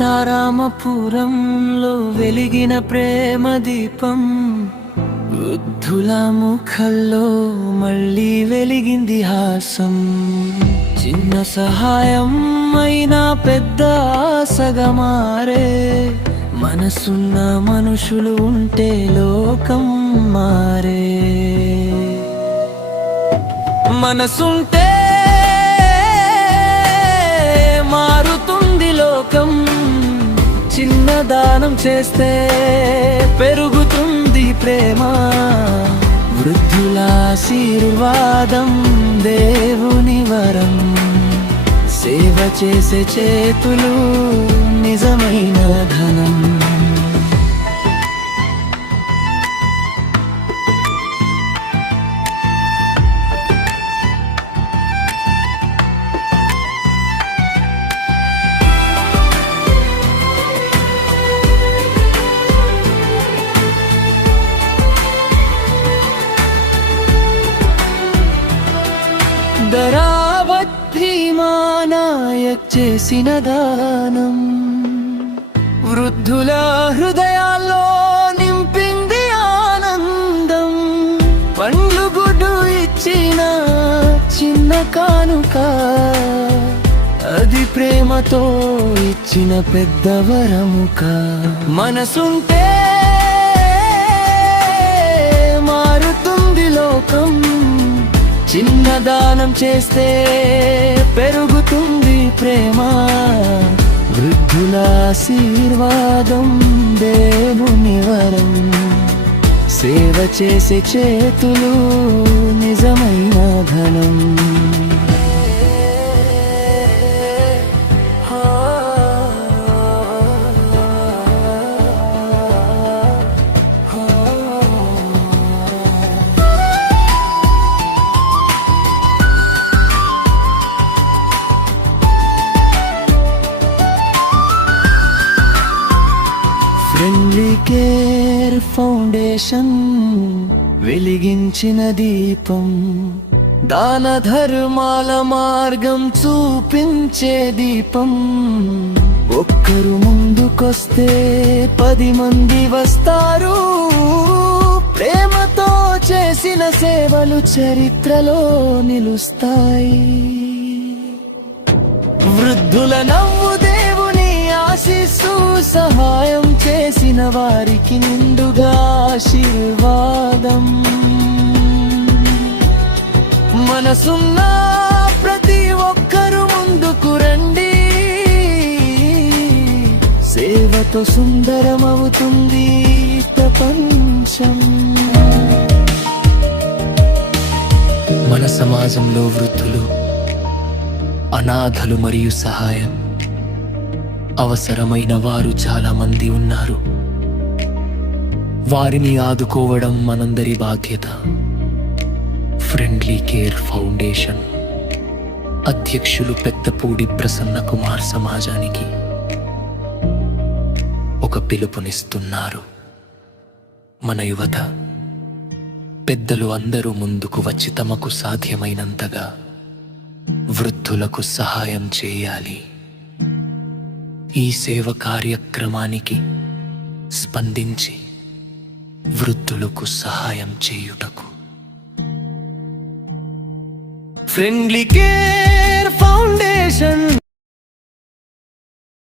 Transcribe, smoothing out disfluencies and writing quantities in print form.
సీతారామపురంలో వెలిగిన ప్రేమ దీపం, వృద్ధుల ముఖల్లో మళ్ళీ వెలిగింది హాసం. చిన్న సహాయం అయినా పెద్ద ఆశగా మారే, మనసున్న మనుషులు ఉంటే లోకం మారే. మనసుంటే మారుతుంది లోకం, చిన్న దానం చేస్తే పెరుగుతుంది ప్రేమ. వృద్ధుల ఆశీర్వాదం దేవుని వరం, సేవ చేసే చేతులు నిజమైన ధనం. భీమానాయక్ చేసిన దానం వృద్ధుల హృదయాల్లో నింపింది ఆనందం. పండ్లు గుడ్డు ఇచ్చిన చిన్న కానుక, అది ప్రేమతో ఇచ్చిన పెద్ద వరముక. మనసుంటే మారుతుంది లోకం, చిన్న దానం చేస్తే పెరుగుతుంది ప్రేమ. వృద్ధుల ఆశీర్వాదం దేవుని వరం, సేవ చేసే చేతులు నిజమైన ధనం. ఫ్రెండ్లీ కేర్ ఫౌండేషన్ వెలిగించిన దీపం, దాన ధర్మాల మార్గం చూపించే దీపం. ఒక్కరు ముందుకొస్తే 10 మంది వస్తారు, ప్రేమతో చేసిన సేవలు చరిత్రలో నిలుస్తాయి. వృద్ధుల నవ్వు దేవుని ఆశీస్సు, సహాయం చేసిన వారికి నిండుగా ఆశీర్వాదం. మనసున్న ప్రతి ఒక్కరు ముందుకు రండి, సేవతో సుందరమవుతుంది ప్రపంచం. మన సమాజంలో వృద్ధులు, అనాథలు మరియు సహాయం అవసరమైన వారు చాలా మంది ఉన్నారు. వారిని ఆదుకోవడం మనందరి బాధ్యత. ఫ్రెండ్లీ కేర్ ఫౌండేషన్ అధ్యక్షులు పెద్దపూడి ప్రసన్న కుమార్ సమాజానికి ఒక పిలుపునిస్తున్నారు. మన యువత, పెద్దలు అందరూ ముందుకు వచ్చి తమకు సాధ్యమైనంతగా వృద్ధులకు సహాయం చేయాలి. ఈ సేవ కార్యక్రమానికి స్పందించి వృద్ధులకు సహాయం చేయుటకు ఫ్రెండ్లీ కేర్ ఫౌండేషన్